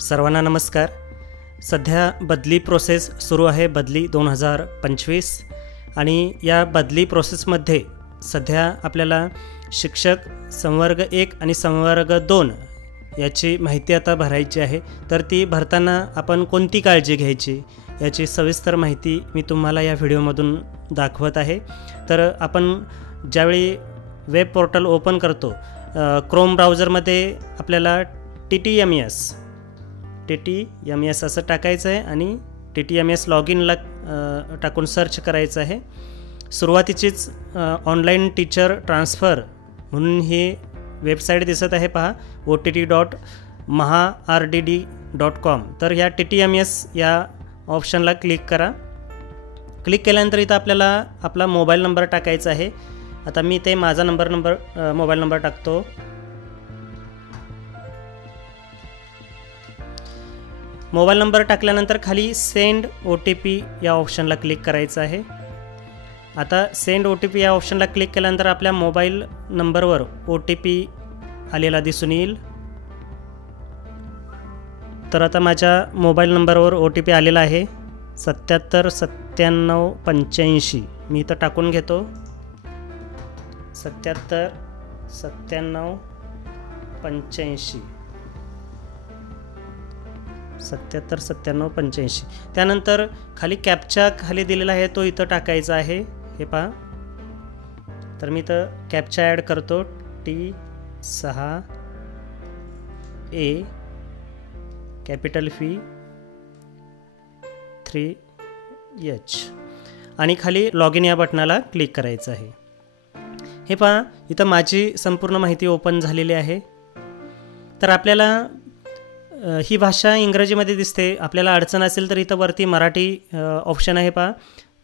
सर्वांना नमस्कार. सध्या बदली प्रोसेस सुरू आहे, बदली 2025. आणि या बदली प्रोसेसमध्ये सध्या आपल्याला शिक्षक संवर्ग 1 आणि संवर्ग 2 याची माहिती आता भरायची आहे. तर ती भरताना आपण कोणती काळजी घ्यायची याची सविस्तर माहिती मी तुम्हाला या व्हिडिओमधून दाखवत आहे. तर आपण ज्यावेळी वेब पोर्टल ओपन करतो, क्रोम ब्राउझरमध्ये आपल्याला TTMS असं टाकायचं आहे आणि TTMS लॉगिनला टाकून सर्च करायचं आहे. सुरुवातीचीच ऑनलाईन टीचर ट्रान्सफर म्हणून ही वेबसाईट दिसत आहे, पहा, ott.mahardd.com. तर या TTMS या ऑप्शनला क्लिक करा. क्लिक केल्यानंतर इथं आपल्याला आपला मोबाईल नंबर टाकायचा आहे. आता मी ते माझा मोबाईल नंबर टाकतो. मोबाईल नंबर टाकल्यानंतर खाली सेंड OTP या ऑप्शनला क्लिक करायचं आहे. आता सेंड OTP या ऑप्शनला क्लिक केल्यानंतर आपल्या मोबाईल नंबरवर OTP आलेला दिसून येईल. तर आता माझ्या मोबाईल नंबरवर OTP आलेला आहे 77 97 85. मी इथं टाकून घेतो 77 97 85. 77 97 85. त्यानंतर खाली कॅप्चा खाली दिलेला आहे तो इथं टाकायचा आहे, हे पहा. तर मी इथं कॅप्चा ॲड करतो T6A कॅपिटल फी 3H आणि खाली लॉग इन या बटनाला क्लिक करायचं आहे. हे पहा, इथं माझी संपूर्ण माहिती ओपन झालेली आहे. तर आपल्याला ही भाषा इंग्रजीमध्ये दिसते. आपल्याला अडचण असेल तर इथं वरती मराठी ऑप्शन आहे, पहा.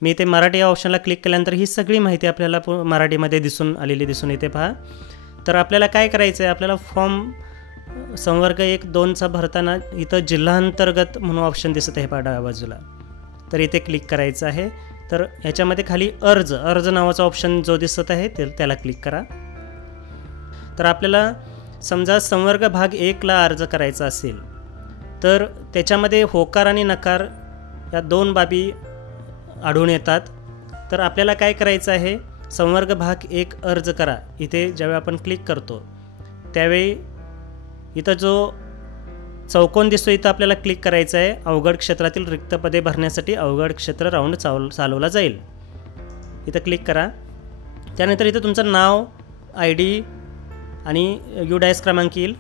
मी ते मराठी या ऑप्शनला क्लिक केल्यानंतर ही सगळी माहिती आपल्याला मराठीमध्ये दिसून येते, पहा. तर आपल्याला काय करायचं आहे, आपल्याला फॉर्म संवर्ग 1-2चा भरताना इथं जिल्हांतर्गत म्हणून ऑप्शन दिसत आहे, पहा, डाव्या बाजूला. तर इथे क्लिक करायचं आहे. तर ह्याच्यामध्ये खाली अर्ज नावाचा ऑप्शन जो दिसत आहे त्याला क्लिक करा. तर आपल्याला समजा संवर्ग भाग 1ला अर्ज करायचा असेल तर त्याच्यामध्ये होकार आणि नकार या 2 बाबी आढळून येतात. तर आपल्याला काय करायचं आहे, संवर्ग भाग 1 अर्ज करा इथे ज्यावेळी आपण क्लिक करतो त्यावेळी इथं जो चौकोन दिसतो इथं आपल्याला क्लिक करायचं आहे. अवघड क्षेत्रातील रिक्त पदे भरण्यासाठी अवघड क्षेत्र राऊंड चालवला जाईल, इथं क्लिक करा. त्यानंतर इथं तुमचं नाव, ID आणि UDIS क्रमांक येईल.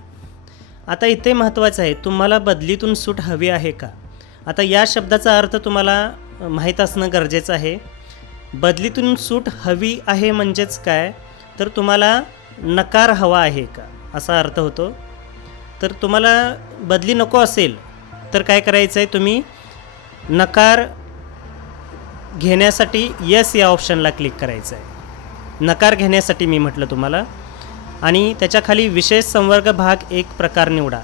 आता इथे महत्त्वाचं आहे, तुम्हाला बदलीतून सूट हवी आहे का. आता या शब्दाचा अर्थ तुम्हाला माहीत असणं गरजेचं आहे. बदलीतून सूट हवी आहे म्हणजेच काय, तर तुम्हाला नकार हवा आहे का असा अर्थ होतो. तर तुम्हाला बदली नको असेल तर काय करायचं आहे, तुम्ही नकार घेण्यासाठी यस या ऑप्शनला क्लिक करायचं आहे. नकार घेण्यासाठी मी म्हटलं तुम्हाला. आणि त्याच्या खाली विशेष संवर्ग भाग 1 प्रकार निवडा.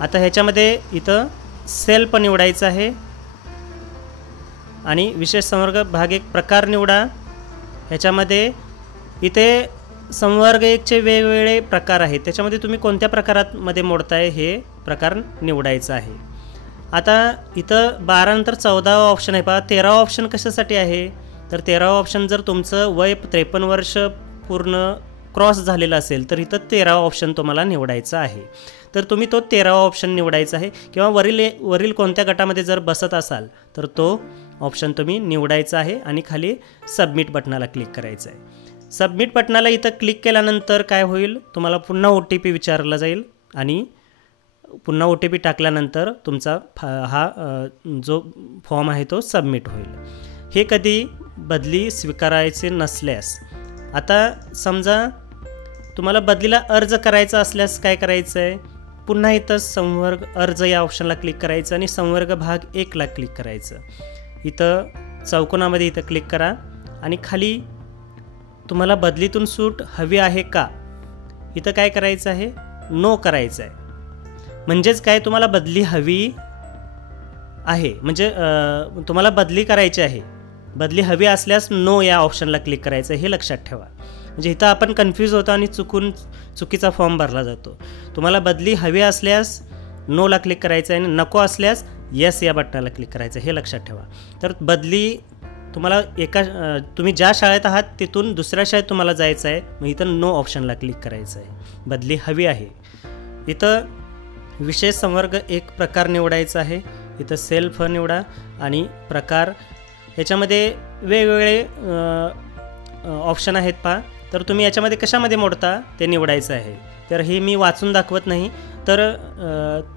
आता ह्याच्यामध्ये इथं सेल्फ निवडायचं आहे आणि विशेष संवर्ग भाग 1 प्रकार निवडा. ह्याच्यामध्ये इथे संवर्ग 1चे वेगवेगळे प्रकार आहेत, त्याच्यामध्ये तुम्ही कोणत्या प्रकारामध्ये मोडताय हे प्रकार निवडायचं आहे. आता इथं 12 नंतर 14वा ऑप्शन आहे, पहा. 13वा ऑप्शन कशासाठी आहे, तर 13वा ऑप्शन जर तुमचं वय 53 वर्ष पूर्ण क्रॉस झालेला असेल तर इथं 13वा ऑप्शन तुम्हाला निवडायचा आहे. तर तुम्ही तो 13वा ऑप्शन निवडायचा आहे किंवा वरील कोणत्या गटामध्ये जर बसत असाल तर तो ऑप्शन तुम्ही निवडायचा आहे आणि खाली सबमिट बटनाला क्लिक करायचं आहे. सबमिट बटनाला इथं क्लिक केल्यानंतर काय होईल, तुम्हाला पुन्हा OTP विचारला जाईल आणि पुन्हा OTP टाकल्यानंतर तुमचा हा जो फॉर्म आहे तो सबमिट होईल. हे कधी बदली स्वीकारायचे नसल्यास. आता समजा तुम्हाला बदलीला अर्ज करायचा असल्यास काय करायचं आहे, पुन्हा इथं संवर्ग अर्ज या ऑप्शनला क्लिक करायचं आणि संवर्ग भाग 1ला क्लिक करायचं. इथं चौकोनामध्ये इथं क्लिक करा आणि खाली तुम्हाला बदलीतून सूट हवी आहे का इथं काय करायचं आहे, नो करायचं आहे. म्हणजेच काय, तुम्हाला बदली हवी आहे म्हणजे तुम्हाला बदली करायची आहे. बदली हवी असल्यास नो या ऑप्शनला क्लिक करायचं, हे लक्षात ठेवा. म्हणजे इथं आपण कन्फ्यूज होतो आणि चुकीचा फॉर्म भरला जातो. तुम्हाला बदली हवी असल्यास नोला क्लिक करायचं आहे आणि नको असल्यास येस या बटनाला क्लिक करायचं, हे लक्षात ठेवा. तर बदली तुम्हाला तुम्ही ज्या शाळेत आहात तिथून दुसऱ्या शाळेत तुम्हाला जायचं आहे, मग इथं नो ऑप्शनला क्लिक करायचं आहे. बदली हवी आहे. इथं विशेष संवर्ग एक प्रकार निवडायचा आहे. इथं सेल्फ निवडा आणि प्रकार, याच्यामध्ये वेगवेगळे ऑप्शन आहेत पहा. तर तुम्ही याच्यामध्ये कशामध्ये मोडता ते निवडायचं आहे. तर हे मी वाचून दाखवत नाही. तर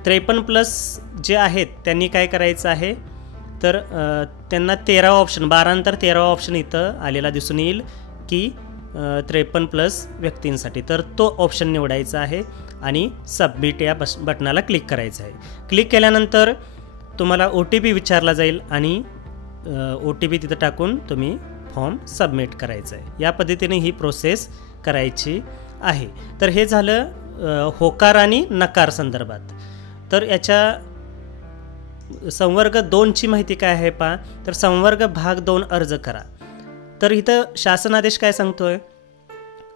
53+ जे आहेत त्यांनी काय करायचं आहे, तर त्यांना 13वा ऑप्शन, 12 नंतर 13वा ऑप्शन इथं आलेला दिसून येईल की 53+ व्यक्तींसाठी. तर तो ऑप्शन निवडायचा आहे आणि सबमिट या बटनाला क्लिक करायचं आहे. क्लिक केल्यानंतर तुम्हाला OTP विचारला जाईल आणि OTP तिथं टाकून तुम्ही फॉर्म सबमिट करायचा आहे. या पद्धतीने ही प्रोसेस करायची आहे. तर हे झालं होकार आणि नकार संदर्भात. तर याच्या संवर्ग 2ची माहिती काय आहे पहा. तर संवर्ग भाग 2 अर्ज करा. तर इथं शासन आदेश काय सांगतोय,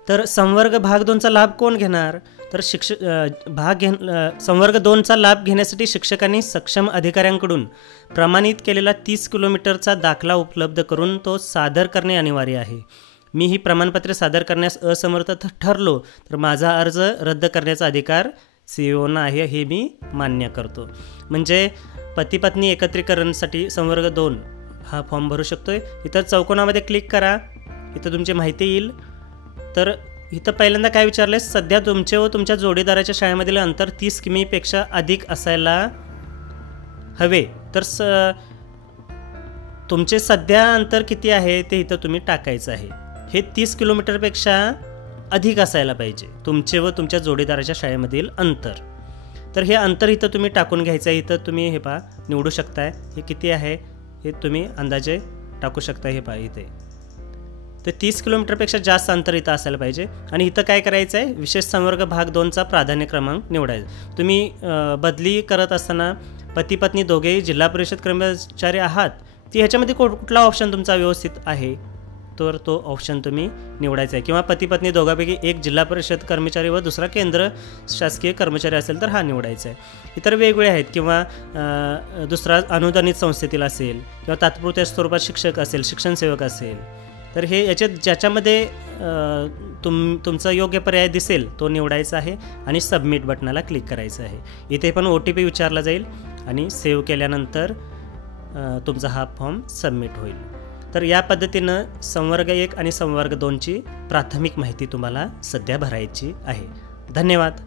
तर संवर्ग भाग 2चा लाभ कोण घेणार, तर संवर्ग 2चा लाभ घेण्यासाठी शिक्षकांनी सक्षम अधिकाऱ्यांकडून प्रमाणित केलेला 30 किलोमीटरचा दाखला उपलब्ध करून तो सादर करणे अनिवार्य आहे. मी ही प्रमाणपत्रे सादर करण्यास असमर्थ ठरलो तर माझा अर्ज रद्द करण्याचा अधिकार CEO आहे, हे मी मान्य करतो. म्हणजे पती पत्नी एकत्रीकरणसाठी संवर्ग 2 हा फॉर्म भरू शकतोय. इथं चौकोनामध्ये क्लिक करा, इथं तुमची माहिती येईल. तर इथं पहिल्यांदा काय विचारले, सध्या तुमचे व तुमच्या जोडीदाराच्या शाळेमधील अंतर 30 किमीपेक्षा अधिक असायला हवे. तर तुमचे सध्या अंतर किती आहे ते इथं तुम्ही टाकायचं आहे. हे 30 किलोमीटरपेक्षा अधिक असायला पाहिजे तुमचे व तुमच्या जोडीदाराच्या शाळेमधील अंतर. तर हे अंतर इथं तुम्ही टाकून घ्यायचं आहे. इथं तुम्ही हे पहा निवडू शकताय, हे किती आहे हे तुम्ही अंदाजे टाकू शकता. हे पहा इथे तर 30 किलोमीटरपेक्षा जास्त अंतर इथं असायला पाहिजे. आणि इथं काय करायचं आहे, विशेष संवर्ग भाग 2चा प्राधान्य क्रमांक निवडायचा. तुम्ही बदली करत असताना पती पत्नी दोघेही जिल्हा परिषद कर्मचारी आहात, ती ह्याच्यामध्ये कुठला ऑप्शन तुमचा व्यवस्थित आहे तर तो ऑप्शन तुम्ही निवडायचा आहे. किंवा पती पत्नी दोघांपैकी एक जिल्हा परिषद कर्मचारी व दुसरा केंद्र शासकीय कर्मचारी असेल तर हा निवडायचा आहे. इतर वेगवेगळे आहेत, किंवा दुसरा अनुदानित संस्थेतील असेल, किंवा तात्पुरत्या स्वरूपात शिक्षक असेल, शिक्षणसेवक असेल. तर हे याच्यात ज्याच्यामध्ये तुमचा योग्य पर्याय दिसेल तो निवडायचा आहे आणि सबमिट बटनाला क्लिक करायचं आहे. इथे पण OTP विचारला जाईल आणि सेव्ह केल्यानंतर तुमचा हा फॉर्म सबमिट होईल. तर या पद्धतीनं संवर्ग 1 आणि संवर्ग 2ची प्राथमिक माहिती तुम्हाला सध्या भरायची आहे. धन्यवाद.